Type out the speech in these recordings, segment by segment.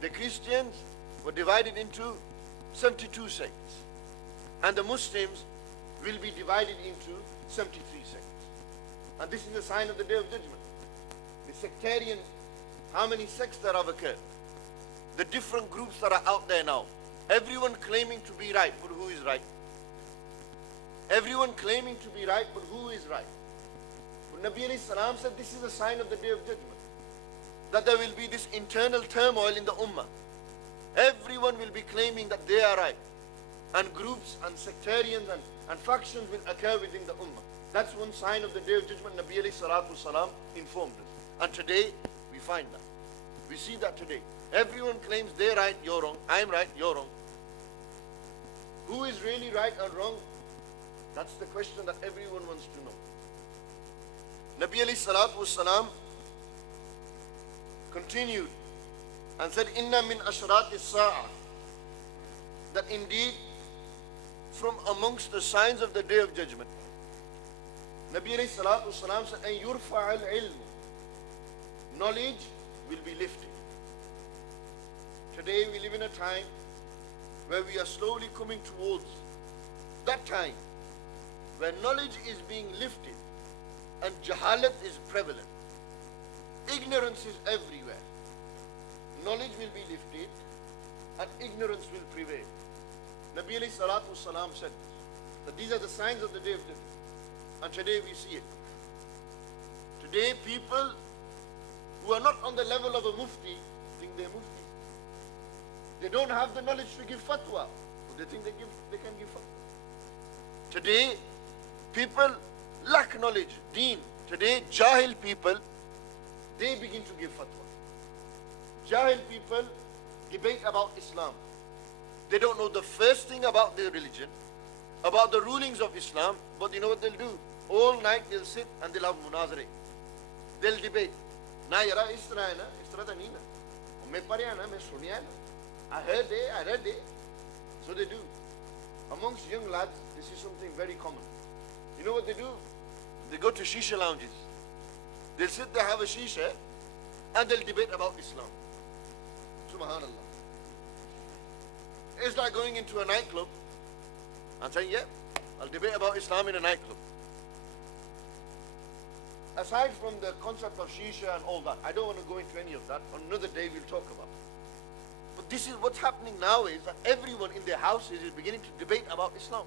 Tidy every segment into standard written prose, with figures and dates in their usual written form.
The Christians were divided into 72 sects. And the Muslims will be divided into 73 sects. And this is a sign of the Day of Judgment. The sectarian, how many sects that have occurred? The different groups that are out there now. Everyone claiming to be right, but who is right? Everyone claiming to be right, but who is right? But Nabi alayhi salam said this is a sign of the Day of Judgment. That there will be this internal turmoil in the ummah. Everyone will be claiming that they are right. And groups and sectarians and factions will occur within the ummah. That's one sign of the Day of Judgment Nabi alayhi salatu salam informed us. And today, we find that. We see that today. Everyone claims they're right, you're wrong. I'm right, you're wrong. Who is really right and wrong? That's the question that everyone wants to know. Nabi alayhi salatu salam continued and said, Inna min ashrati sa'a, that indeed from amongst the signs of the Day of Judgment, Nabi alayhi salatu salam said, an yurfa al-ilm, knowledge will be lifted. Today we live in a time where we are slowly coming towards that time where knowledge is being lifted and jahalat is prevalent. Ignorance is everywhere. Knowledge will be lifted and ignorance will prevail. Nabi alayhi salatu salam said this, that these are the signs of the Day of Judgment. And today we see it. Today people who are not on the level of a mufti think they're mufti. They don't have the knowledge to give fatwa, but they think they can give fatwa. Today people lack knowledge, deen. Today jahil people, they begin to give fatwa. Jahil people debate about Islam. They don't know the first thing about their religion, about the rulings of Islam, but you know what they'll do? All night they'll sit and they'll have munazare. They'll debate. Na yara is tarah hai na, is tarah ta nahi na. Main padhya na, main suniya na. I heard it. So they do. Amongst young lads, this is something very common. You know what they do? They go to shisha lounges. They'll sit there, have a shisha, and they'll debate about Islam. Subhanallah. It's like going into a nightclub and saying, yeah, I'll debate about Islam in a nightclub. Aside from the concept of shisha and all that, I don't want to go into any of that. On another day we'll talk about it. But this is what's happening now, is that everyone in their houses is beginning to debate about Islam.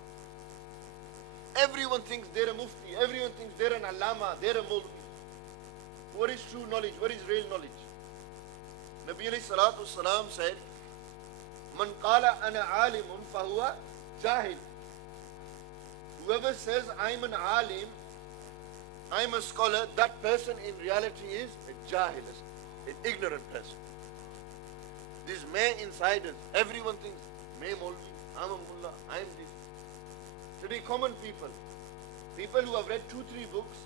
Everyone thinks they're a mufti. Everyone thinks they're an allama, they're a mawlvi. What is true knowledge? What is real knowledge? Nabi alayhi salatu salam said, Man qala ana alimun fahuwa jahil. Whoever says I'm an alim, I'm a scholar, that person in reality is a jahil, an ignorant person. This may inside us. Everyone thinks, may Maulvi, I'm a mullah, I'm this. Today common people who have read 2-3 books,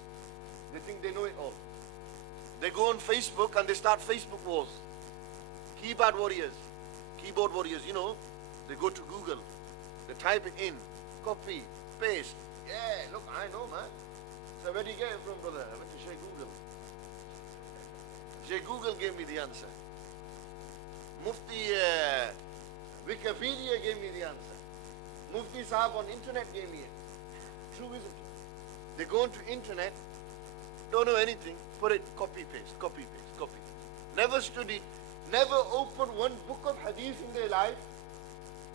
they think they know it all. They go on Facebook and they start Facebook wars. Keyboard warriors, you know, they go to Google, they type it in, copy, paste. Yeah, look, I know, man. So where did you get it from, brother? I went to Sheikh Google. Sheikh Google gave me the answer. Mufti Wikipedia gave me the answer. Mufti Sahab on internet gave me it. True, isn't it? They go onto internet, don't know anything, put it, copy, paste, copy, paste, copy. Never studied, never opened one book of hadith in their life,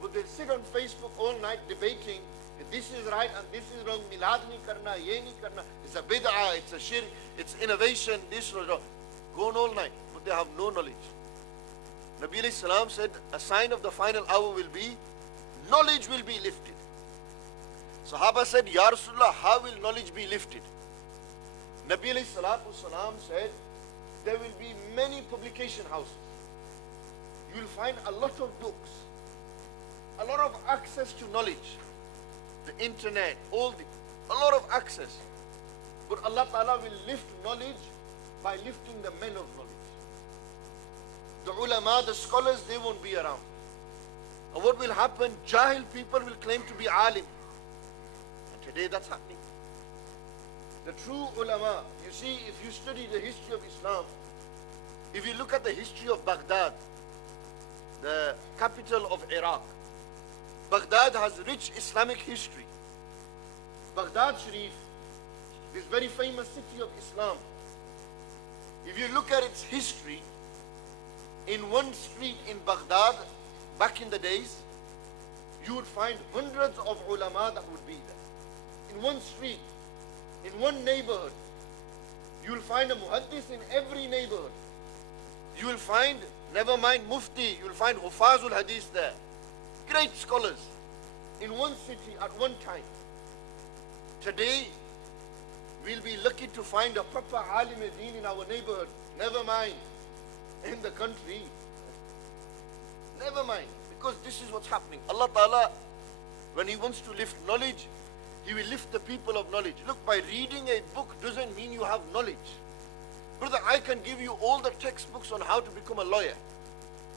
but they sit on Facebook all night debating, this is right and this is wrong, milad nahi karna, ye nahi karna, it's a bid'ah, it's a shirk, it's innovation, this or that. Go on all night, but they have no knowledge. Nabi alayhi salam said, a sign of the final hour will be, knowledge will be lifted. Sahaba said, Ya Rasulullah, how will knowledge be lifted? Nabi alayhi salatu salam said, there will be many publication houses. You will find a lot of books, a lot of access to knowledge, the internet, a lot of access. But Allah Ta'ala will lift knowledge by lifting the men of knowledge. The ulama, the scholars, they won't be around. And what will happen? Jahil people will claim to be alim. And today that's happening. The true ulama, you see, if you study the history of Islam, if you look at the history of Baghdad, the capital of Iraq. Baghdad has rich Islamic history. Baghdad Sharif, this very famous city of Islam, if you look at its history, in one street in Baghdad, back in the days, you would find hundreds of ulama that would be there. In one street, in one neighborhood, you will find a muhaddis in every neighborhood. You will find, never mind mufti, you will find hufazul hadith there. Great scholars in one city at one time. Today, we'll be lucky to find a proper alim al-deen in our neighborhood. Never mind in the country. Never mind, because this is what's happening. Allah Ta'ala, when He wants to lift knowledge, He will lift the people of knowledge. Look, by reading a book doesn't mean you have knowledge. Brother, I can give you all the textbooks on how to become a lawyer,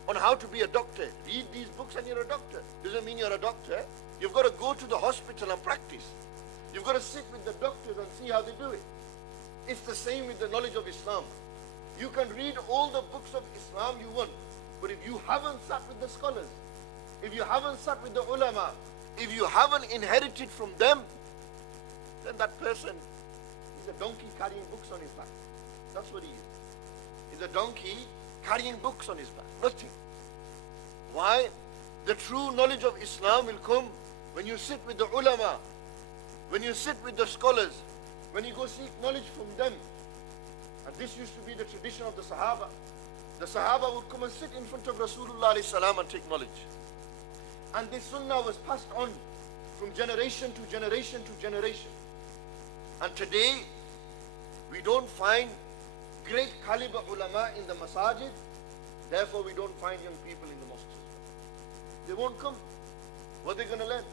on how to be a doctor. Read these books and you're a doctor. Doesn't mean you're a doctor. You've got to go to the hospital and practice. You've got to sit with the doctors and see how they do it. It's the same with the knowledge of Islam. You can read all the books of Islam you want, but if you haven't sat with the scholars, if you haven't sat with the ulama, if you haven't inherited from them, then that person is a donkey carrying books on his back. That's what he is. He's a donkey carrying books on his back. Nothing. Why? The true knowledge of Islam will come when you sit with the ulama, when you sit with the scholars, when you go seek knowledge from them. And this used to be the tradition of the Sahaba. The Sahaba would come and sit in front of Rasulullah ﷺ and take knowledge. And this sunnah was passed on from generation to generation to generation. And today, we don't find great caliber ulama in the masajid, therefore we don't find young people in the mosques. They won't come. What are they going to learn?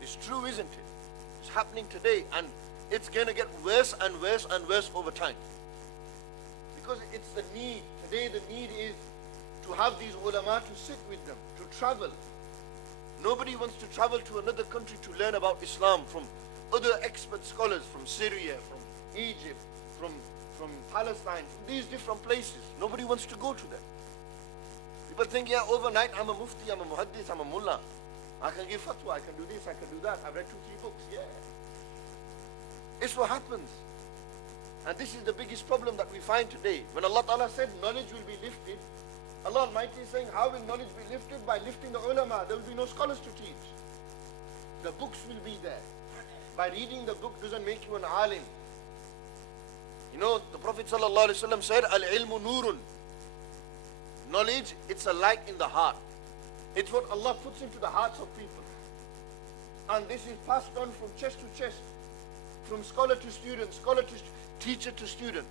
It's true, isn't it? It's happening today, and it's going to get worse and worse and worse over time. Because it's the need. Today the need is to have these ulama, to sit with them, to travel. Nobody wants to travel to another country to learn about Islam from other expert scholars from Syria, from Egypt, from Palestine, from these different places. Nobody wants to go to them. People think, yeah, overnight I'm a mufti, I'm a muhaddis, I'm a mullah. I can give fatwa, I can do this, I can do that. I've read 2-3 books, yeah. It's what happens. And this is the biggest problem that we find today. When Allah Ta'ala said knowledge will be lifted, Allah Almighty is saying, how will knowledge be lifted? By lifting the ulama. There will be no scholars to teach. The books will be there. By reading the book doesn't make you an alim. You know, the Prophet ﷺ said, Al-ilmu nurun. Knowledge, it's a light in the heart. It's what Allah puts into the hearts of people. And this is passed on from chest to chest, from scholar to student, scholar to teacher to student.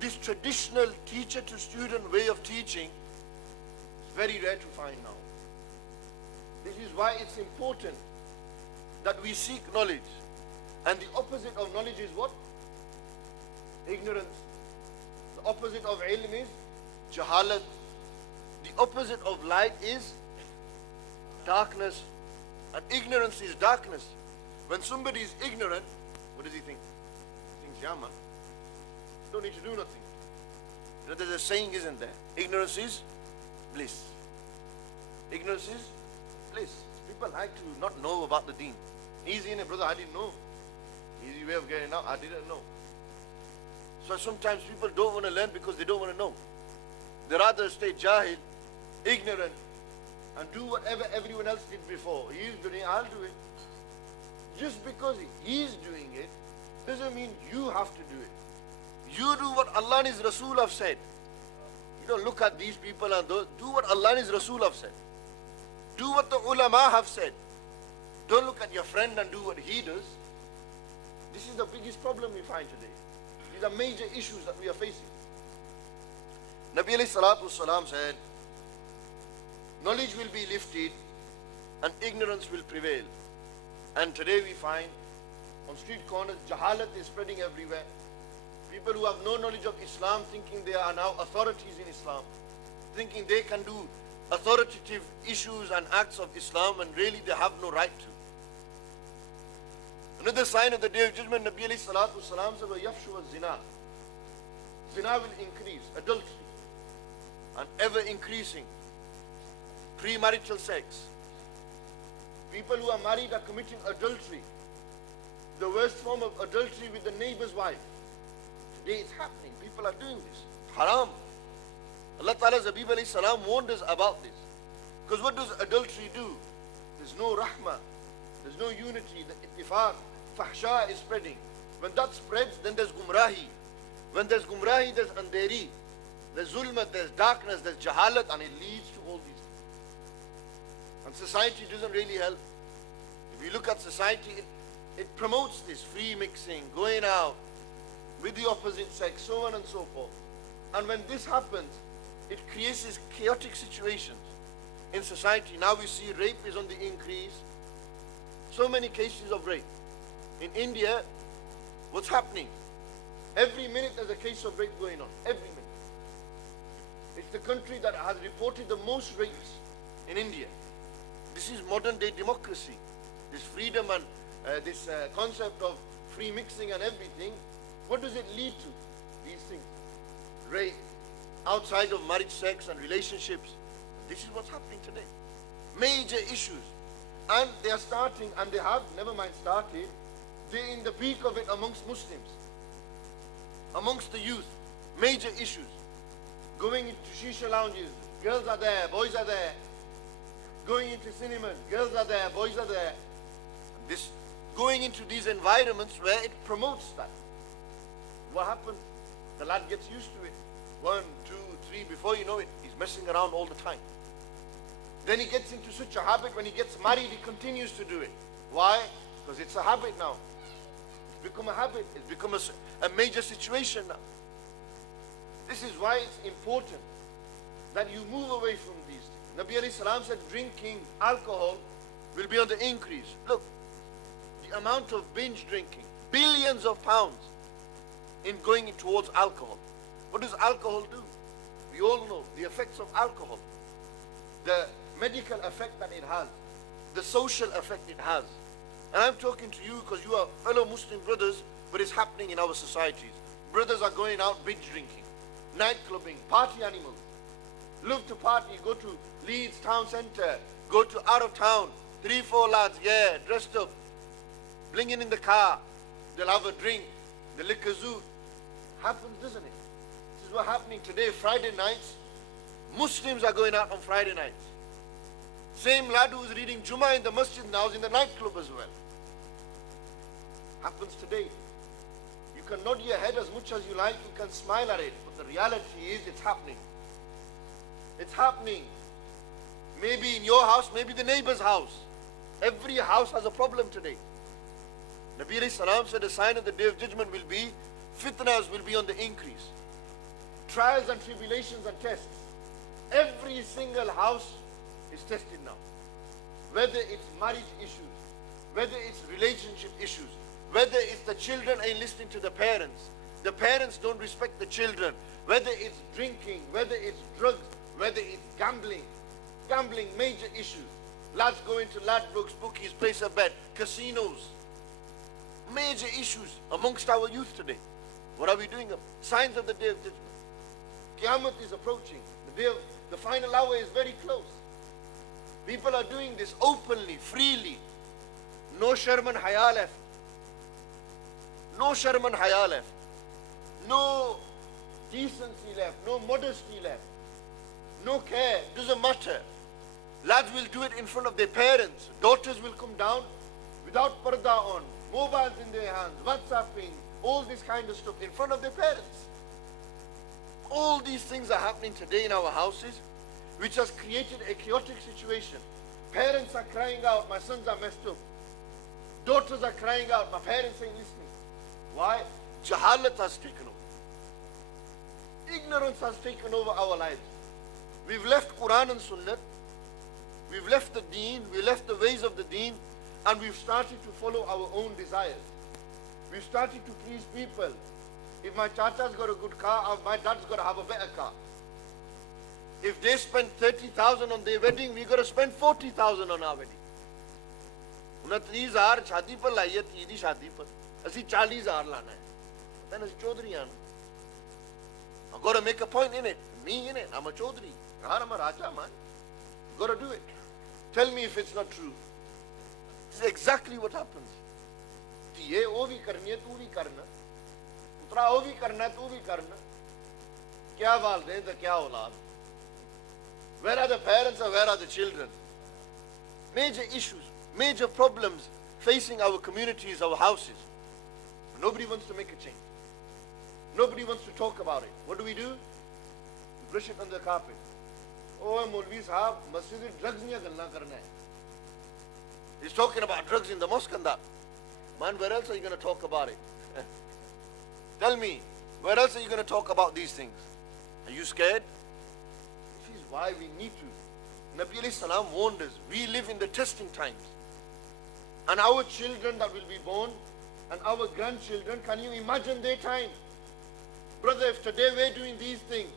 This traditional teacher to student way of teaching is very rare to find now. This is why it's important that we seek knowledge. And the opposite of knowledge is what? Ignorance. The opposite of ilm is jahalat. The opposite of light is darkness. And ignorance is darkness. When somebody is ignorant, what does he think? He thinks, yeah man, don't need to do nothing. You know, there's a saying, isn't there? Ignorance is bliss. Ignorance is bliss. People like to not know about the deen. Easy in it, brother, I didn't know. Easy way of getting out, I didn't know. So sometimes people don't want to learn because they don't want to know. They rather stay jahil, ignorant, and do whatever everyone else did before. He's doing it, I'll do it. Just because he's doing it doesn't mean you have to do it. You do what Allah and His Rasul have said. You don't look at these people and those. Do what Allah and His Rasul have said. Do what the ulama have said. Don't look at your friend and do what he does. This is the biggest problem we find today. These are major issues that we are facing. Nabi alayhi salatu wasalam said, knowledge will be lifted and ignorance will prevail. And today we find on street corners, jahalat is spreading everywhere. People who have no knowledge of Islam thinking they are now authorities in Islam, thinking they can do authoritative issues and acts of Islam, and really they have no right to. Another sign of the Day of Judgment, Nabi alayhi salatu wasalam said, yafshu zina. Zina will increase, adultery, and ever increasing. premarital sex. People who are married are committing adultery. The worst form of adultery with the neighbor's wife. Today it's happening. People are doing this. Haram. Allah Ta'ala's Habib alayhi salam warned us about this. Because what does adultery do? There's no rahmah. There's no unity. The ittifaq, fahsha is spreading. When that spreads, then there's gumrahi. When there's gumrahi, there's andheri. There's zulmat, there's darkness, there's jahalat, and it leads to all these things. And society doesn't really help. If you look at society, it promotes this free mixing, going out with the opposite sex, so on and so forth. And when this happens, it creates these chaotic situations in society. Now we see rape is on the increase. So many cases of rape. In India, what's happening? Every minute there's a case of rape going on. Every minute. It's the country that has reported the most rapes in India. This is modern day democracy. This freedom and this concept of free mixing and everything. What does it lead to? These things. Rape, outside of marriage, sex and relationships. This is what's happening today. Major issues. And they are starting, and they have, never mind started, they're in the peak of it amongst Muslims. Amongst the youth. Major issues. Going into shisha lounges, girls are there, boys are there. Going into cinemas, girls are there, boys are there. This, going into these environments where it promotes that. What happens? The lad gets used to it. 1, 2, 3, before you know it, he's messing around all the time. Then he gets into such a habit, when he gets married, he continues to do it. Why? Because it's a habit now. It's become a habit. It's become a major situation now. This is why it's important that you move away from these things. Nabi alayhi salam said drinking alcohol will be on the increase. Look, the amount of binge drinking, billions of pounds in going towards alcohol. What does alcohol do? We all know the effects of alcohol. The medical effect that it has. The social effect it has. And I'm talking to you because you are fellow Muslim brothers, but it's happening in our societies. Brothers are going out binge drinking, night clubbing, party animals. Love to party, go to Leeds town centre, go to out of town, 3, 4 lads, yeah, dressed up, blinging in the car. They'll have a drink, the liquor zoo. Happens, doesn't it? This is what's happening today. Friday nights, Muslims are going out on Friday nights. Same lad who was reading Jummah in the Masjid now is in the nightclub as well. Happens today. You can nod your head as much as you like, you can smile at it, but the reality is it's happening. It's happening. Maybe in your house, maybe the neighbor's house. Every house has a problem today. Nabi alayhi salam said a sign of the day of judgment will be, fitnas will be on the increase. Trials and tribulations and tests. Every single house is tested now. Whether it's marriage issues, whether it's relationship issues, whether it's the children ain't listening to the parents don't respect the children, whether it's drinking, whether it's drugs, whether it's gambling, major issues. Lads go into Ladbrokes, bookies, place a bet, casinos. Major issues amongst our youth today. What are we doing? Signs of the day of judgment. Qiyamah is approaching. The final hour is very close. People are doing this openly, freely. No sharm and haya left. No sharm and haya left. No decency left. No modesty left. No care. Doesn't matter. Lads will do it in front of their parents. Daughters will come down without parda on, mobiles in their hands, WhatsApping, all this kind of stuff in front of their parents. All these things are happening today in our houses, which has created a chaotic situation. Parents are crying out, my sons are messed up. Daughters are crying out, my parents ain't listening. Why? Jahalat has taken over. Ignorance has taken over our lives. We've left Quran and Sunnah. We've left the deen, we left the ways of the deen, and we've started to follow our own desires. We've started to please people. If my chacha's got a good car, my dad's got to have a better car. If they spend 30,000 on their wedding, we've got to spend 40,000 on our wedding. 29,000 शादी पर लाई है, 30 दी शादी पर ਅਸੀਂ 40,000 ਲਾਣਾ ਹੈ then ਅਸੀਂ ਚੌਧਰੀਆਂ I've got to make a point in it, me in it, I'm a chaudhry, I'm a raja man. Got to do it. Tell me if it's not true. This is exactly what happens. ये वो भी करनी है, तू भी करना, पुत्रा वो भी करना, तू भी करना. क्या वालिदैन तो क्या औलाद. Where are the parents and where are the children? Major issues, major problems facing our communities, our houses. Nobody wants to make a change. Nobody wants to talk about it. What do? We brush it on the carpet. Oh, Maulvi Sahab, Masjid drugs niya galna karna hai. He's talking about drugs in the mosque and that. Man, where else are you going to talk about it? Tell me, where else are you going to talk about these things? Are you scared? This is why we need to. Nabi alayhi salam warned us. We live in the testing times. And our children that will be born and our grandchildren, can you imagine their time? Brother, if today we're doing these things,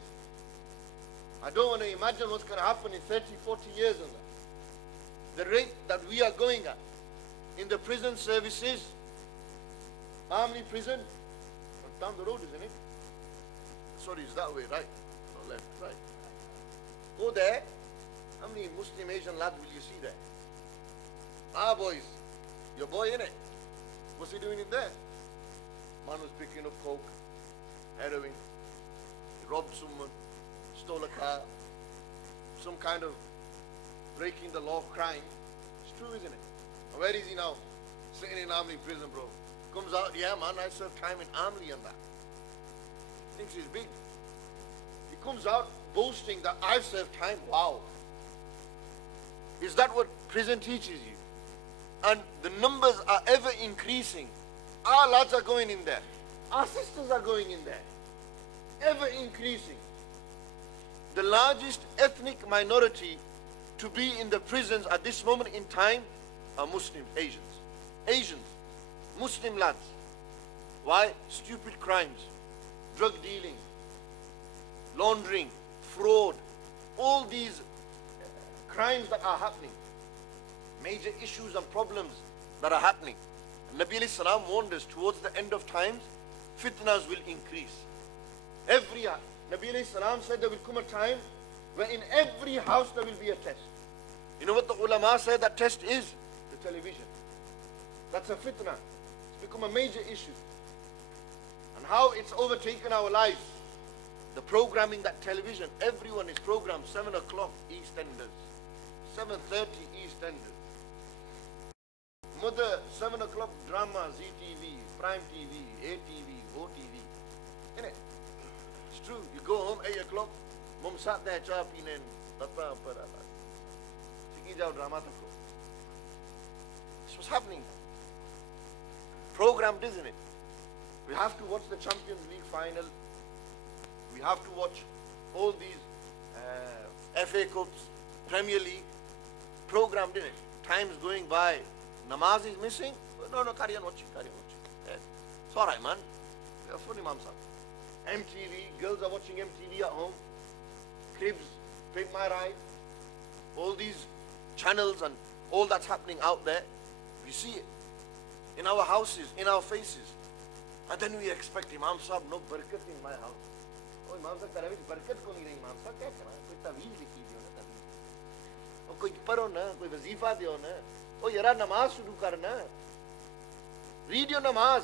I don't want to imagine what's going to happen in 30, 40 years on that. The rate that we are going at in the prison services, Armley prison, down the road, isn't it? Sorry, it's that way, right? No, left, right. Go there. How many Muslim Asian lads will you see there? Ah, boys, your boy, innit? What's he doing in there? Man was picking up coke, heroin, he robbed someone, stole a car, some kind of breaking the law crime. It's true, isn't it? And where is he now? Sitting in Armley prison, bro. Comes out, yeah man, I served time in Armley and that. Thinks he's big. He comes out boasting that I've served time. Wow. Is that what prison teaches you? And the numbers are ever increasing. Our lads are going in there. Our sisters are going in there. Ever increasing. The largest ethnic minority to be in the prisons at this moment in time are Muslims, Asians. Asians, Muslim lads. Why? Stupid crimes, drug dealing, laundering, fraud, all these crimes that are happening, major issues and problems that are happening. Nabi alayhi salam warned us towards the end of times, fitnas will increase. Nabi alayhi salam said there will come a time where in every house there will be a test. You know what the ulama said that test is? The television. That's a fitna. It's become a major issue. And how it's overtaken our lives. The programming, that television, everyone is programmed 7 o'clock EastEnders, 7:30 EastEnders. Mother, 7 o'clock drama, ZTV, Prime TV, ATV, OTV. Innit? It's true. You go home 8 o'clock, mum sat there, cha peene, tata parada. Siki jao drama takko. This was happening. Programmed, isn't it? We have to watch the Champions League final. We have to watch all these FA Cups, Premier League, programmed in it. Time's going by. Namaz is missing. No, carry on watching, Yeah. It's all right, man. We are full Imam Sahib. MTV, girls are watching MTV at home. Cribs, Pink My Ride. All these channels and all that's happening out there. We see it in our houses, in our faces. And then we expect Imam Sahib, no barakat in my house. Oh, Imam Sahib, kare vich barakat ko nahi rahi. Imam Sahib, kya kara? Koi taweez likhi diyo na taweez. Oh, koi paro na, koi wazifa diyo na. Oh, yara namaz shuru karna. Read your namaz.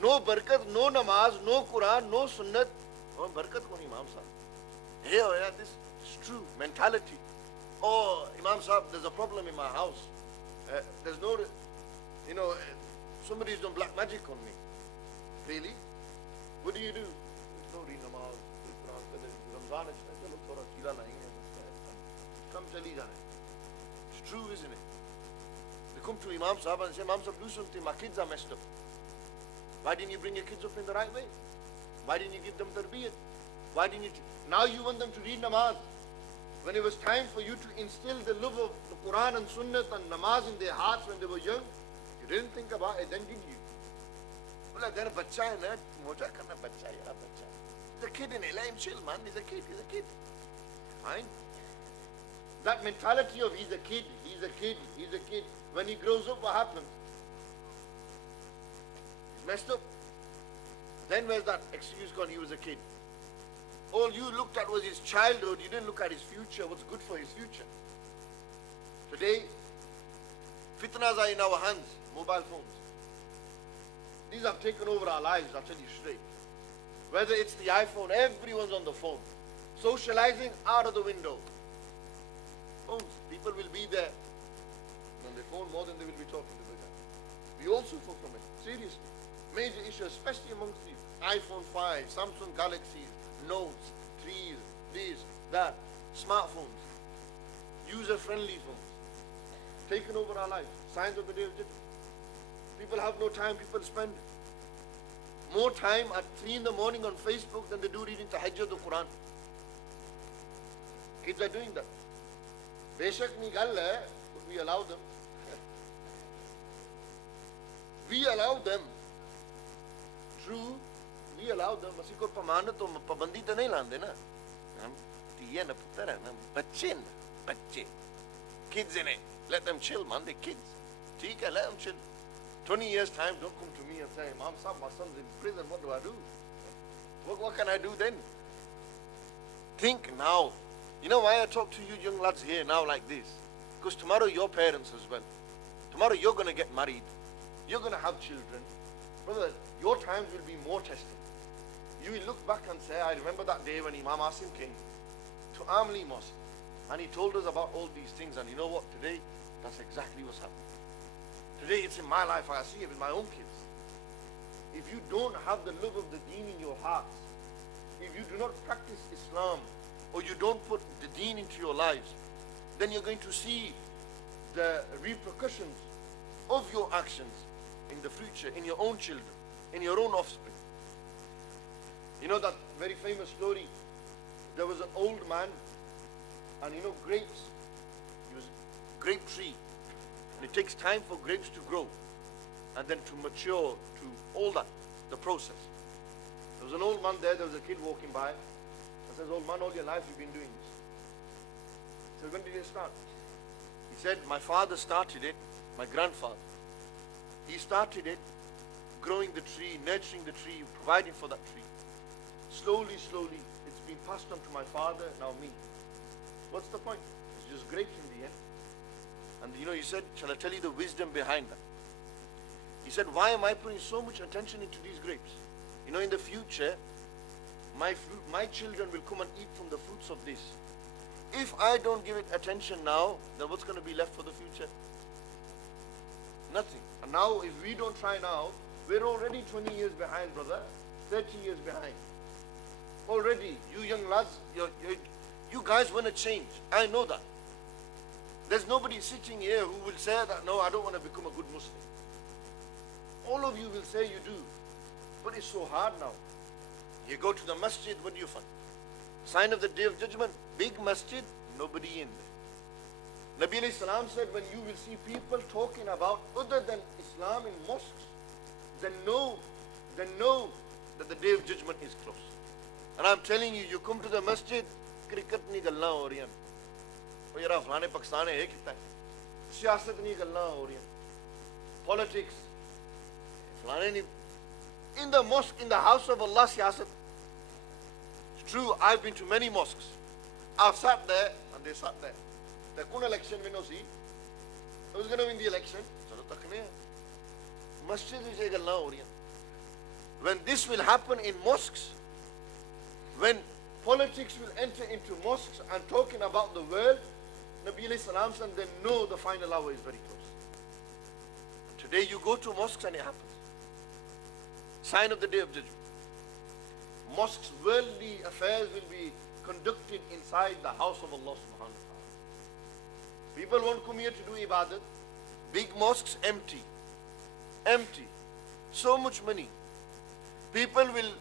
No barakat, no namaz, no Quran, no sunnat. Oh, barakat ko nahi, Imam Sahib. Hey, oh yeah, this is true. Mentality. Oh, Imam Sahib, there's a problem in my house. There's no, somebody's done black magic on me. Really? What do you do? No, read namaz, read Quran, Ramzan hai, chalo thoda chila layenge. Come chali jaye. It's true, isn't it? They come to Imam Sahib and say, Imam Sahib, do something, my kids are messed up. Why didn't you bring your kids up in the right way? Why didn't you give them tarbiyat? Why didn't you? Now you want them to read namaz. When it was time for you to instill the love of the Quran and Sunnah and namaz in their hearts when they were young, you didn't think about it, then did you? Well, then bacha hai na, moja karna bacha hai, yara bacha. He's a kid in it, let him chill, man. He's a kid. Fine. That mentality of he's a kid. When he grows up, what happens? He's messed up. Then where's that excuse gone? He was a kid. All you looked at was his childhood. You didn't look at his future, what's good for his future. Today, fitnas are in our hands, mobile phones. These have taken over our lives, I'll tell you straight. Whether it's the iPhone, everyone's on the phone. Socializing, out of the window. Phones, people will be there on their phone more than they will be talking to them. We all suffer from it, seriously. Major issue, especially amongst you. iPhone 5, Samsung Galaxies, Notes, 3s, this, that, smartphones, user-friendly phones, taken over our lives. Signs of the day of judgment. People have no time, people spend more time at 3 in the morning on Facebook than they do reading Tahajjud the Quran. Kids are doing that. Beshak nahi gal hai, but we allow them. We allow them. True, we allow them. Asi ko pamanat to pabandi to nahi lande na. Hum tiye na putar hai na. Bacche na. Bacche. Kids in it. Let them chill, man. They're kids. Theek hai, let them chill. 20 years time, don't come to me and say, Imam Sahib, my son's in prison, what do I do? What can I do then? Think now. You know why I talk to you young lads here now like this? Because tomorrow your parents as well. Tomorrow you're going to get married. You're going to have children. Brother, your times will be more testing. You will look back and say, I remember that day when Imam Asim came to Armley Mosque and he told us about all these things, and you know what, today, that's exactly what's happening. Today it's in my life, I see it with my own kids. If you don't have the love of the deen in your hearts, if you do not practice Islam, or you don't put the deen into your lives, then you're going to see the repercussions of your actions in the future, in your own children, in your own offspring. You know that very famous story, there was an old man, and you know grapes, he was a grape tree. And it takes time for grapes to grow and then to mature, to all that, the process. There was an old man there was a kid walking by and says, old man, all your life you've been doing this. He said, when did you start? He said, my father started it, my grandfather. He started it, growing the tree, nurturing the tree, providing for that tree. Slowly, slowly, it's been passed on to my father, now me. What's the point? It's just grapes in the end. And you know, he said, shall I tell you the wisdom behind that? He said, why am I putting so much attention into these grapes? You know, in the future, my children will come and eat from the fruits of this. If I don't give it attention now, then what's going to be left for the future? Nothing. And now, if we don't try now, we're already 20 years behind, brother. 30 years behind. Already, you young lads, you guys want to change. I know that. There's nobody sitting here who will say that, no, I don't want to become a good Muslim. All of you will say you do. But it's so hard now. You go to the Masjid, what do you find? Sign of the Day of Judgment, big Masjid, nobody in there. Nabi alayhi salam said, when you will see people talking about other than Islam in mosques, then know that the Day of Judgment is close. And I'm telling you, you come to the Masjid, cricket ni gallan ho rahiyan. Oh yara flane Pakistan hai kitta hai. Siyasat ni gallan ho rahiyan. Politics. Flane ni. In the mosque, in the house of Allah, siyasat. It's true, I've been to many mosques. I've sat there and they sat there. The kun election winnow see. Who's going to win the election? Chalo takne hai. Masjid is gallan ho rahiyan. When this will happen in mosques, when politics will enter into mosques and talking about the world, Nabi alayhi salam said, then know the final hour is very close. Today you go to mosques and it happens. Sign of the Day of Judgment. Mosques, worldly affairs will be conducted inside the house of Allah subhanahu wa ta'ala. People won't come here to do ibadat. Big mosques empty. Empty. So much money. People will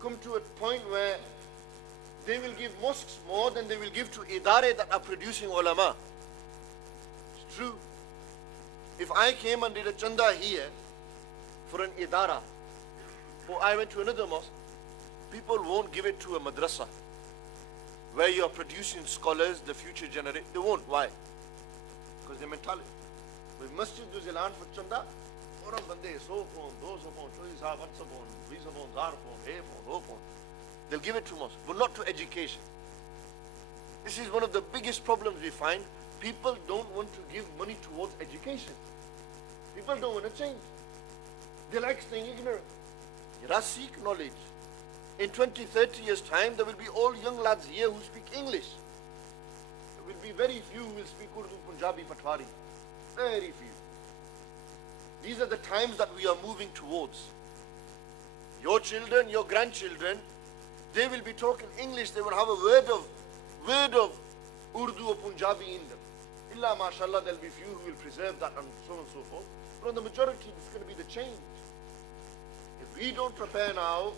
come to a point where they will give mosques more than they will give to idare that are producing ulama. It's true. If I came and did a chanda here for an idara, or I went to another mosque, people won't give it to a madrasa where you are producing scholars, the future generation. They won't. Why? Because their mentality. With masjid do zilan for chanda, orang bande 100 phone, 200 phone, 24 WhatsApp phone, 20 phone, 1000 phone, 1 phone, 2 phone. They'll give it to mosque, but not to education. This is one of the biggest problems we find. People don't want to give money towards education. People don't want to change. They like staying ignorant. You must seek knowledge. In 20, 30 years' time, there will be all young lads here who speak English. There will be very few who will speak Urdu, Punjabi, Patwari. Very few. These are the times that we are moving towards. Your children, your grandchildren, they will be talking English. They will have a word of Urdu or Punjabi in them. Illa, mashallah, there will be few who will preserve that and so on and so forth. But on the majority, it's going to be the change. If we don't prepare now,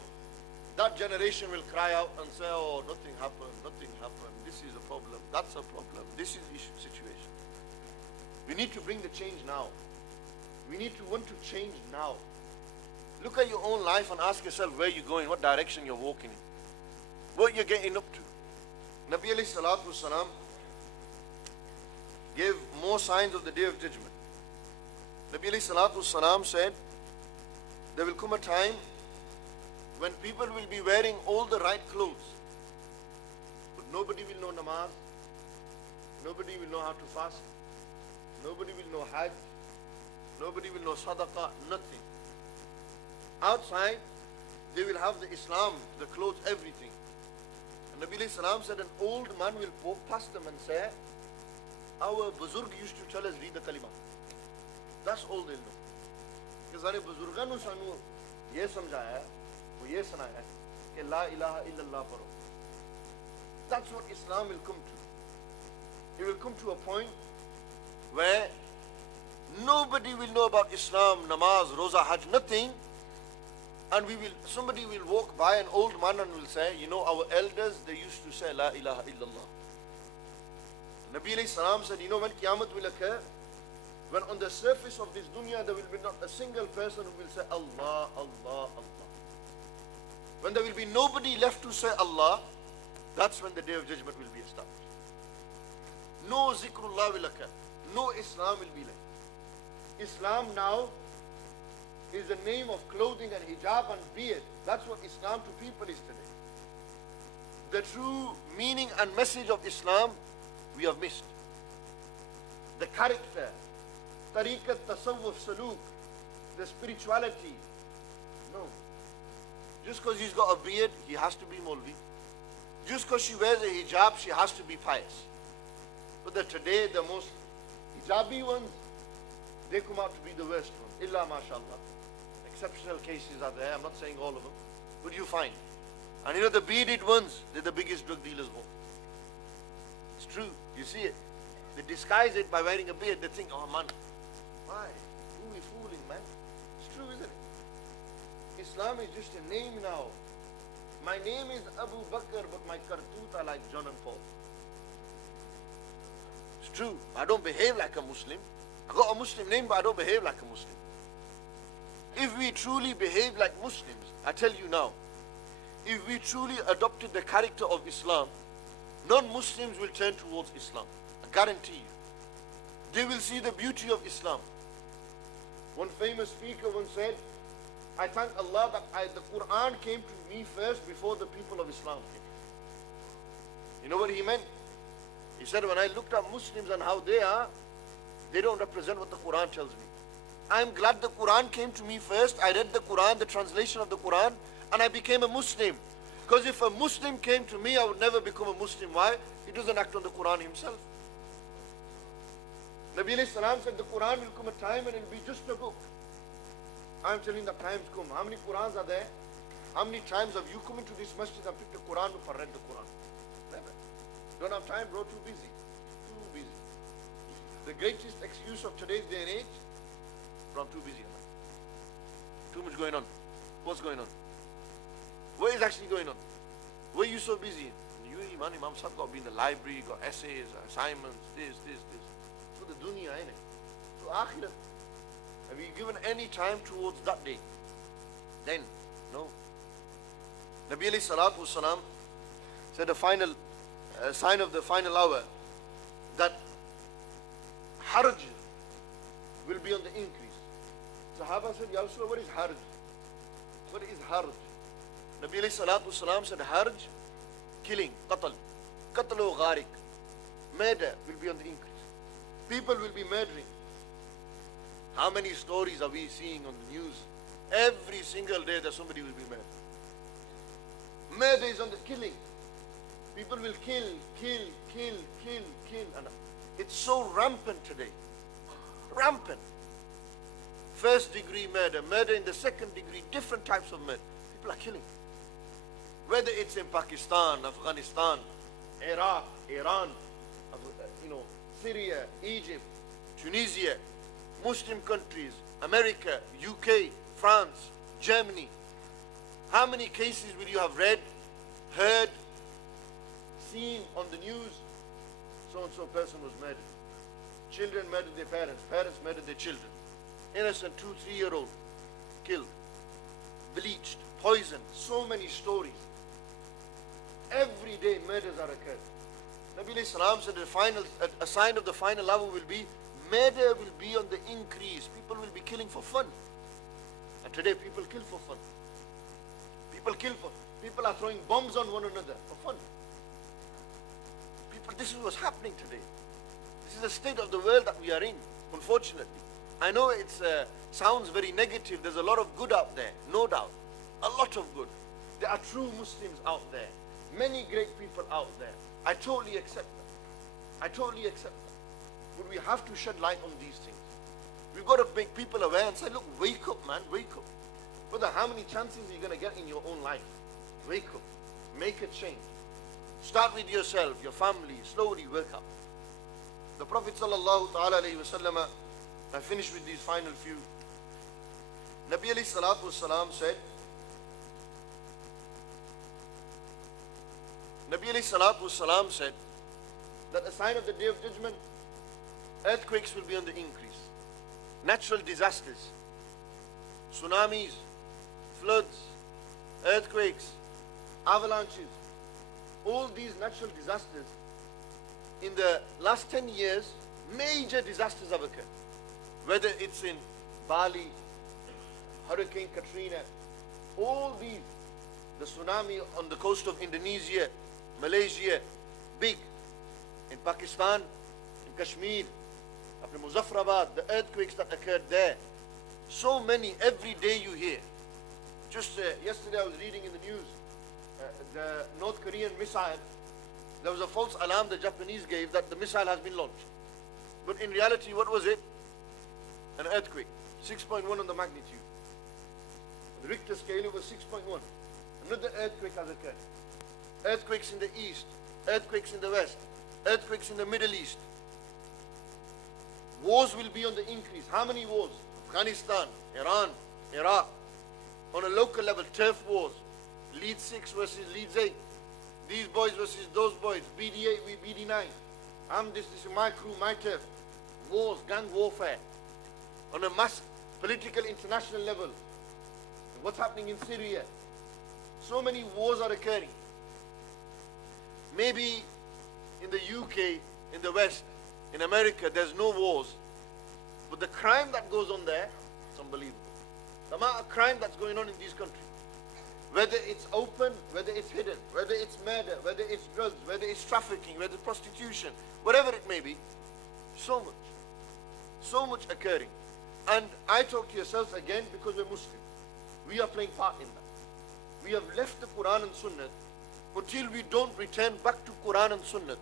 that generation will cry out and say, oh, nothing happened, this is a problem, that's a problem, this is the situation. We need to bring the change now. We need to want to change now. Look at your own life and ask yourself where you're going, what direction you're walking in, what you're getting up to. Nabi alayhi salatu wasalam gave more signs of the Day of Judgment. Nabi alayhi salatu wasalam said, there will come a time when people will be wearing all the right clothes, but nobody will know namaz, nobody will know how to fast, nobody will know hajj, nobody will know sadaqah, nothing. Outside, they will have the Islam, the clothes, everything. And Nabi alayhi salam said, an old man will walk past them and say, our buzurg used to tell us, read the kalima. That's all they'll know. Because our buzurgan ne sanu ye samjhaya hai, wo ye sunaya hai कि ला इलाहा इल्लल्लाह पढ़ो. That's what Islam will come to. It will come to a point where nobody will know about Islam, namaz, roza, hajj, nothing. And somebody will walk by, an old man, and will say, you know, our elders, they used to say, La ilaha illallah. Nabi alayhi salam said, you know, when Qiyamah will occur, when on the surface of this dunya, there will be not a single person who will say, Allah, Allah, Allah. When there will be nobody left to say Allah, that's when the Day of Judgment will be established. No zikrullah will occur. No Islam will be left. Islam now is the name of clothing and hijab and beard. That's what Islam to people is today. The true meaning and message of Islam, we have missed. The character, tariqat, tasawwuf, saluk, the spirituality. No. Just because he's got a beard, he has to be Maulvi. Just because she wears a hijab, she has to be pious. But today, the most hijabi ones, they come out to be the worst ones. Illa mashallah. Exceptional cases are there, I'm not saying all of them. But you find. And you know the bearded ones, they're the biggest drug dealers of all. It's true, you see it. They disguise it by wearing a beard. They think, oh man, why? Who are we fooling, man? It's true, isn't it? Islam is just a name now. My name is Abu Bakr, but my kartoot are like John and Paul. It's true. I don't behave like a Muslim. I got a Muslim name, but I don't behave like a Muslim. If we truly behave like Muslims, I tell you now, if we truly adopted the character of Islam, non-Muslims will turn towards Islam. I guarantee you. They will see the beauty of Islam. One famous speaker once said, I thank Allah that the Quran came to me first before the people of Islam came. You know what he meant? He said, when I looked at Muslims and how they are, they don't represent what the Quran tells me. I'm glad the Quran came to me first. I read the Quran, the translation of the Quran, and I became a Muslim. Because if a Muslim came to me, I would never become a Muslim. Why? He doesn't act on the Quran himself. Nabi alayhi salam said the Quran will come a time and it will be just a book. I'm telling the times come. How many Qurans are there? How many times have you come into this masjid and picked the Quran up and read the Quran? Never. Don't have time, bro. Too busy. Too busy. The greatest excuse of today's day and age, bro, I'm too busy. Too much going on. What's going on? What is actually going on? Why are you so busy? You, Imam Sahib got to be in the library, got essays, assignments, this. For the dunya, innit? For akhirat. Have you given any time towards that day? Then, no. Nabi alayhi salatu wasalam said the final sign of the final hour that harj will be on the increase. Sahaba said, Ya Rasulullah, what is harj? What is harj? Nabi alayhi salatu wasalam said, harj, killing, qatl, qatl gharik, murder will be on the increase. People will be murdering. How many stories are we seeing on the news? Every single day that somebody will be murdered. Murder is on the killing. People will kill. And it's so rampant today. Rampant. First degree murder, murder in the second degree, different types of murder. People are killing. Whether it's in Pakistan, Afghanistan, Iraq, Iran, Syria, Egypt, Tunisia, Muslim countries, America, UK, France, Germany. How many cases will you have read, heard, seen on the news? So-and-so person was murdered. Children murdered their parents. Parents murdered their children. Innocent 2, 3-year-old killed, bleached, poisoned. So many stories. Every day murders are occurring. Nabi alayhi salam said a sign of the final hour will be murder will be on the increase. People will be killing for fun. And today people kill for fun. People are throwing bombs on one another for fun. This is what's happening today. This is the state of the world that we are in, unfortunately. I know it sounds very negative. There's a lot of good out there, no doubt. A lot of good. There are true Muslims out there. Many great people out there. I totally accept that. But we have to shed light on these things. We've got to make people aware and say, look, wake up, man, wake up. Brother, how many chances are you going to get in your own life? Wake up. Make a change. Start with yourself, your family, slowly work up. The Prophet sallallahu ta'ala alayhi wa sallam, I finish with these final few. Nabi alayhi salatu wasalam said, that a sign of the Day of Judgment, earthquakes will be on the increase. Natural disasters, tsunamis, floods, earthquakes, avalanches, all these natural disasters, in the last 10 years, major disasters have occurred. Whether it's in Bali, Hurricane Katrina, all these, the tsunami on the coast of Indonesia, Malaysia, big. In Pakistan, in Kashmir, up in Muzaffarabad, the earthquakes that occurred there. So many, every day you hear. Just yesterday I was reading in the news, the North Korean missile, there was a false alarm the Japanese gave that the missile has been launched. But in reality, what was it? An earthquake, 6.1 on the magnitude. The Richter scale, it was 6.1. Another earthquake has occurred. Earthquakes in the east, earthquakes in the west, earthquakes in the Middle East. Wars will be on the increase. How many wars? Afghanistan, Iran, Iraq. On a local level, turf wars. Lead 6 versus Lead 8. These boys versus those boys. BD8 with BD9. This is my crew, my turf. Wars, gang warfare. On a mass political international level. What's happening in Syria? So many wars are occurring. Maybe in the UK, in the West, in America, there's no wars. But the crime that goes on there, it's unbelievable. The amount of crime that's going on in these countries. Whether it's open, whether it's hidden, whether it's murder, whether it's drugs, whether it's trafficking, whether it's prostitution, whatever it may be, so much occurring. And I talk to yourselves again because we're Muslim. We are playing part in that. We have left the Quran and Sunnah until we don't return back to Quran and Sunnah,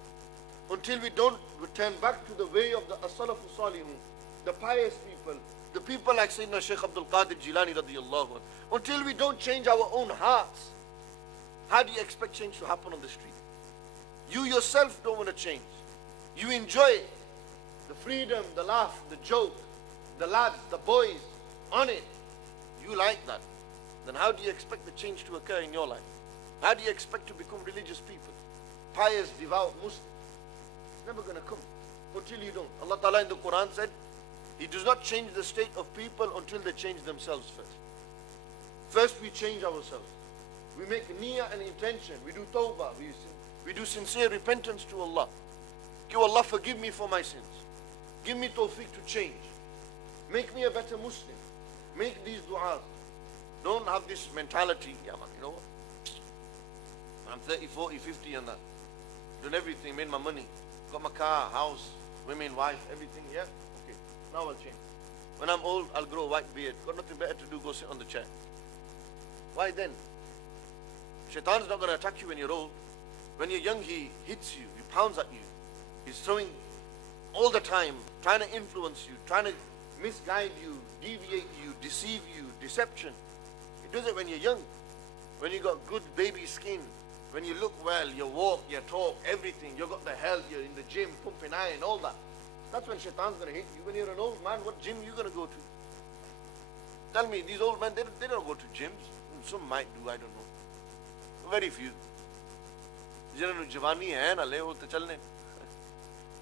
until we don't return back to the way of the As-Salafu Salihun, the pious people, the people like Sayyidina Shaykh Abdul Qadir Jilani radiyallahu anh, until we don't change our own hearts. How do you expect change to happen on the street? You yourself don't want to change. You enjoy the freedom, the laugh, the joke, the lads, the boys on it. You like that. Then how do you expect the change to occur in your life? How do you expect to become religious people? Pious, devout Muslims. It's never going to come until you don't. Allah Ta'ala in the Quran said, He does not change the state of people until they change themselves first. First we change ourselves. We make niyyah and intention. We do tawbah. We do sincere repentance to Allah. Oh Allah, forgive me for my sins. Give me tawfiq to change. Make me a better Muslim. Make these du'as. Don't have this mentality, yeah man, you know what? I'm 30, 40, 50 and that. Done everything, made my money. Got my car, house, women, wife, everything. Yeah? Okay. Now I'll change. When I'm old, I'll grow a white beard. Got nothing better to do, go sit on the chair. Why then? Shaitan's not going to attack you when you're old. When you're young, he hits you, he pounds at you. He's throwing all the time, trying to influence you, trying to misguide you, deviate you, deceive you, deception. He does it when you're young, when you got good baby skin, when you look well, you walk, you talk, everything, you got the health, you're in the gym, pumping iron, all that. That's when Shaitan's going to hit you. When you're an old man, what gym are you going to go to? Tell me, these old men, they don't go to gyms. Some might do, I don't know. Very few.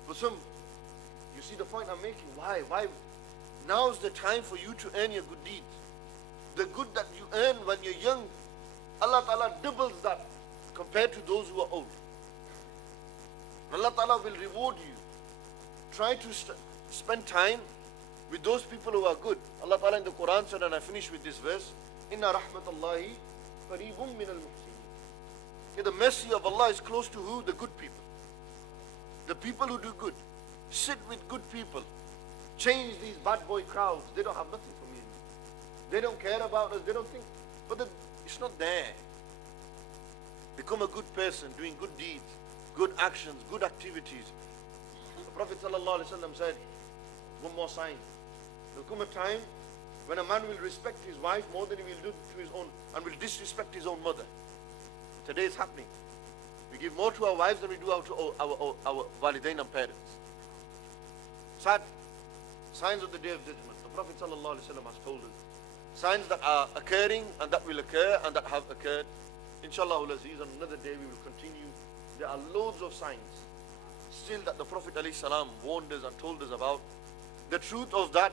But some, you see the point I'm making? Why? Now's the time for you to earn your good deeds. The good that you earn when you're young, Allah Ta'ala doubles that compared to those who are old. Allah Ta'ala will reward you. Try to spend time with those people who are good. Allah Ta'ala in the Quran said, and I finish with this verse, Inna rahmatallahi qareebun min al-muhsinin. The mercy of Allah is close to who? The good people. The people who do good. Sit with good people. Change these bad boy crowds. They don't have nothing for me. They don't care about us. They don't think. But it's not there. Become a good person, doing good deeds, good actions, good activities. The Prophet ﷺ said, one more sign. There will come a time when a man will respect his wife more than he will do to his own, and will disrespect his own mother. Today it's happening. We give more to our wives than we do to our walidain and parents. Sad. Signs of the Day of Judgment. The Prophet ﷺ has told us. Signs that are occurring and that will occur and that have occurred. Inshallah al-Aziz, on another day we will continue. There are loads of signs still that the Prophet ﷺ warned us and told us about. The truth of that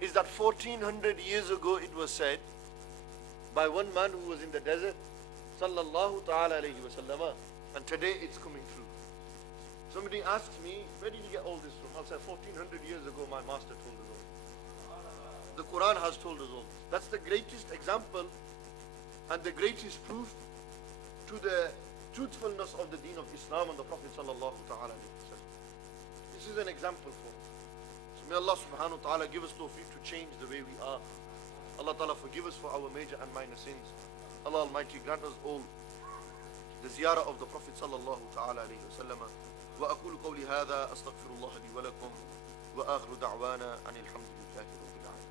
is that 1400 years ago it was said by one man who was in the desert, sallallahu ta'ala alayhi wa sallama, and today it's coming true. Somebody asked me, where did you get all this from? I'll say 1400 years ago my master told us all. The Quran has told us all. That's the greatest example and the greatest proof to the truthfulness of the deen of Islam and the Prophet sallallahu ta'ala alayhi wa sallam. This is an example for us. So may Allah subhanahu wa ta'ala give us tawfiq to change the way we are. Allah ta'ala forgive us for our major and minor sins. Allah Almighty grant us all the ziyarah of the Prophet sallallahu ta'ala alayhi wa sallam. وأقول قولي هذا أستغفر الله لي ولكم وآخر دعوانا أن الحمد لله رب العالمين.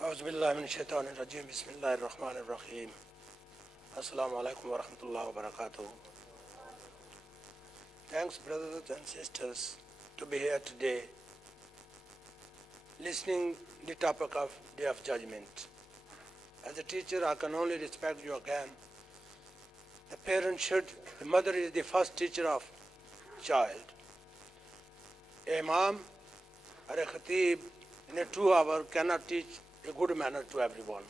أعوذ بالله من الشيطان الرجيم بسم الله الرحمن الرحيم السلام عليكم ورحمة الله وبركاته. Thanks brothers and sisters to be here today listening the topic of Day of Judgment. As a teacher I can only respect you again. The parent should, the mother is the first teacher of child. Imam or a khatib in a 2 hour cannot teach a good manner to everyone.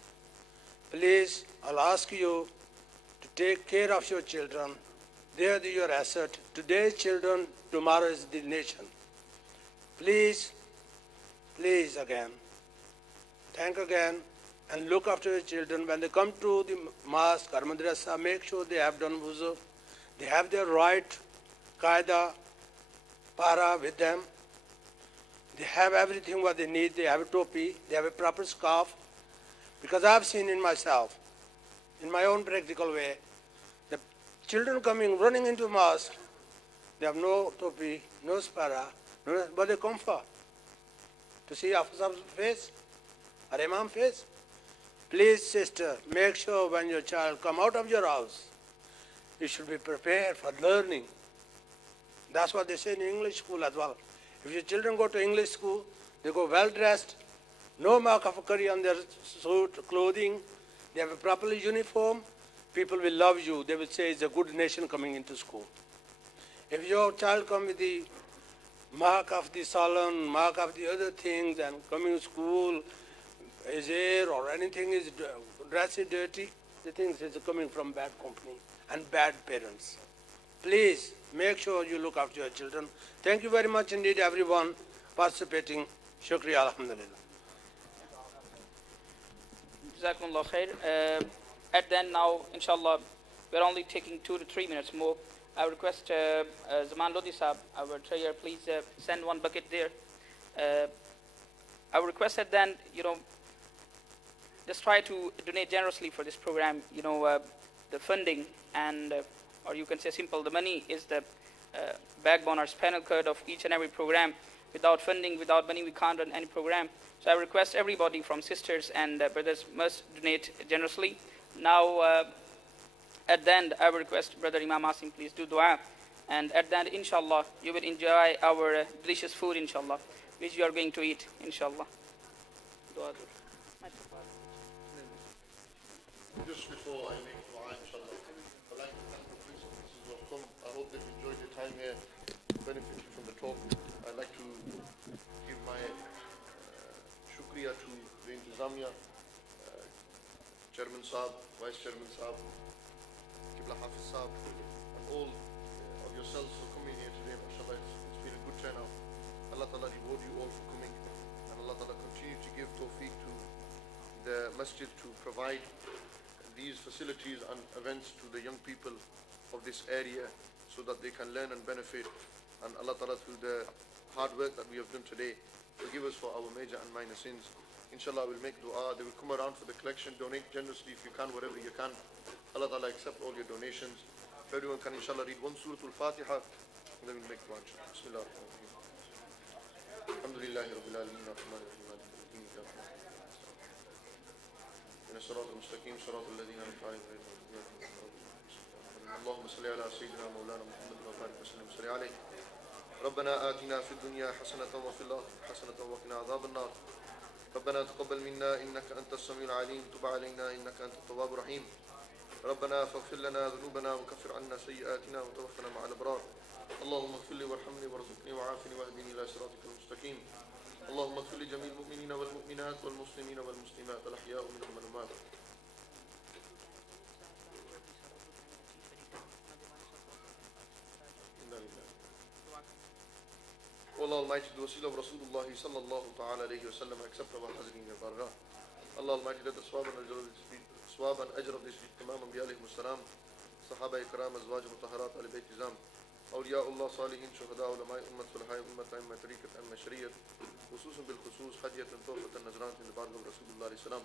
Please, I'll ask you to take care of your children. They are your asset. Today's children, tomorrow is the nation. Please again, thank again, and look after your children. When they come to the mosque or madrasa, make sure they have done wuzu. They have their right qaida, para with them. They have everything what they need. They have a topi, they have a proper scarf. Because I have seen in myself, in my own practical way, the children coming, running into mosque, they have no topi, no spara, but they come for to see Afzal's face or Imam's face. Please, sister, make sure when your child come out of your house, you should be prepared for learning. That's what they say in English school as well. If your children go to English school, they go well dressed, no mark of curry on their suit, clothing, they have a proper uniform, people will love you. They will say it's a good nation coming into school. If your child comes with the mark of the salon, mark of the other things, and coming to school is here or anything is dressed dirty, the things is coming from bad company and bad parents. Please make sure you look after your children. Thank you very much indeed, everyone participating. Shukriya, alhamdulillah. Jazakumullah khair. At then now, inshallah, we're only taking 2 to 3 minutes more. I would request Zaman Lodi Sahab, our treasurer, please send one bucket there. I would request that then, just try to donate generously for this program. The funding and, or you can say simple, the money is the backbone or spinal cord of each and every program. Without funding, without money, we can't run any program. So I request everybody from sisters and brothers must donate generously. Now, at the end, I will request Brother Imam Asim, please do dua. And at the end, inshallah, you will enjoy our delicious food, inshallah, which you are going to eat, inshallah. Dua. Just before I make dua, inshallah, I'd like to thank the principals who have come. I hope they've enjoyed their time here, benefited from the talk. I'd like to give my shukriya to the Jamia, Chairman Saab, Vice Chairman Saab, Qibla Hafiz Saab, and all of yourselves for coming here today. MashaAllah, it's been a good turnout. Allah Ta'ala reward you all for coming, and Allah Ta'ala continue to give tawfiq to the Masjid to provide these facilities and events to the young people of this area so that they can learn and benefit. And Allah Ta'ala, through the hard work that we have done today, forgive us for our major and minor sins. Inshallah, we'll make dua. They will come around for the collection. Donate generously if you can, whatever you can. Allah Ta'ala accept all your donations. If everyone can, inshallah, read one Surah Al-Fatiha, and then we'll make dua, inshallah. Bismillah. Alhamdulillahi Rabbil Alameen. Ar-Rahman Ar-Rahim. صراط المستقيم صراط الذين أنعمت عليهم اللهم صل على سيدنا مولانا محمد وبارك وسلم وصل عليه ربنا آتنا في الدنيا حسنة وفي الآخرة حسنة وقنا عذاب النار ربنا تقبل منا إنك أنت السميع العليم تب علينا إنك أنت التواب الرحيم ربنا فاغفر لنا ذنوبنا وكفر عنا سيئاتنا وتوفنا مع الأبرار اللهم اغفر لي وارحمني وارزقني وعافني واهدني إلى صراطك المستقيم اللهم اغفر لجميع المؤمنين والمؤمنات والمسلمين والمسلمات الأحياء منهم والأموات. Allah Almighty, the wasila of Rasulullah sallallahu ta'ala alayhi wa sallam, accept our hazrin ya barra. Allah Almighty, let the swab and ajr of this Imam Anbiya alayhi salam, Sahaba ikram, azwaj mutaharat, ali bayt izam, awliya Allah, salihin, shuhada, ulama, ummat sulhay, ummat aimma, tariqat, aimma, shariyat, khususan bil khusus, hadiyat and tawfat and nazran in the barg of Rasulullah alayhi salam.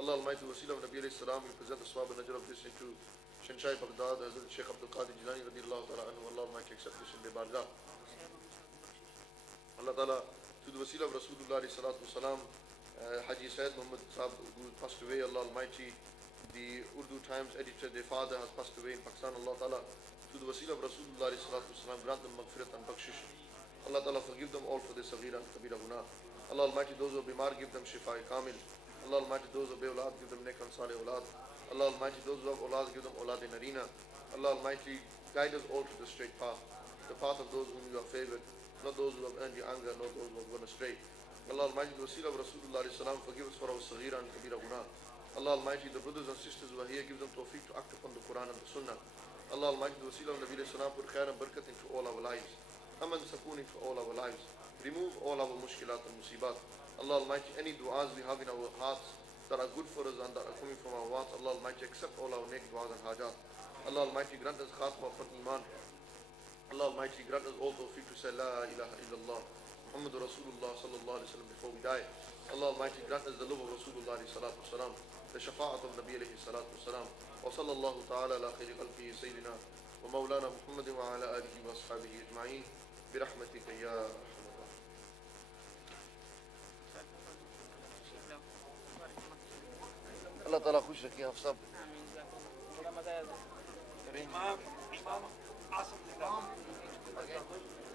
Allah Almighty, the wasila of Nabi alayhi salam, we present the swab and ajr of this into Shanshai Baghdad, Hazrat Sheikh Abdul Qadir Jilani radiyallahu ta'ala anhu. Allah Almighty, accept this in the bargah. Allah Ta'ala, through the wasila of Rasulullah sallallahu alaihi wasallam, Haji Sayyid Muhammad Sahab, who passed away, Allah Almighty, the Urdu Times editor, their father has passed away in Pakistan. Allah Ta'ala, through the wasila of Rasulullah sallallahu alaihi wasallam, grant them maghfirat and bakshish. Allah Ta'ala, forgive them all for their saghira and kabira guna. Allah Almighty, those who are bimar, give them shifa kamil. Allah Almighty, those who have awlad, give them nek and salih awlad. Allah Almighty, those who have awlad, give them awlad in arena. Allah Almighty, guide us all to the straight path, the path of those whom you have favored, not those who have earned your anger, not those who have gone astray. Allah Almighty, the wasila of Rasulullah sallam, forgive us for our saghira and kabira guna. Allah Almighty, the brothers and sisters who are here, give them tawfiq to act upon the Quran and the Sunnah. Allah Almighty, the wasila of Nabi sallam, put khair and barakat into all our lives, aman sakoon into all our lives, remove all our mushkilat and musibat. Allah Almighty, any du'as we have in our hearts that are good for us and that are coming from our hearts, Allah Almighty, accept all our nek du'as and hajat. Allah Almighty, grant us khatma upon iman. Allah Almighty, grant us all tawfiq to say La ilaha illallah Muhammadur Rasulullah sallallahu alaihi wasallam before we die. Allah Almighty, grant us the love of Rasulullah sallallahu alaihi wasallam, the shafa'at of Nabi alayhi salatu wasalam. Wa sallallahu ta'ala ala khayri khalqihi sayyidina wa maulana Muhammadin wa ala alihi wa ashabihi ajma'in bi rahmatika ya arhamar rahimin. Allah Ta'ala khush rakhe aap sab. Imam Asim again.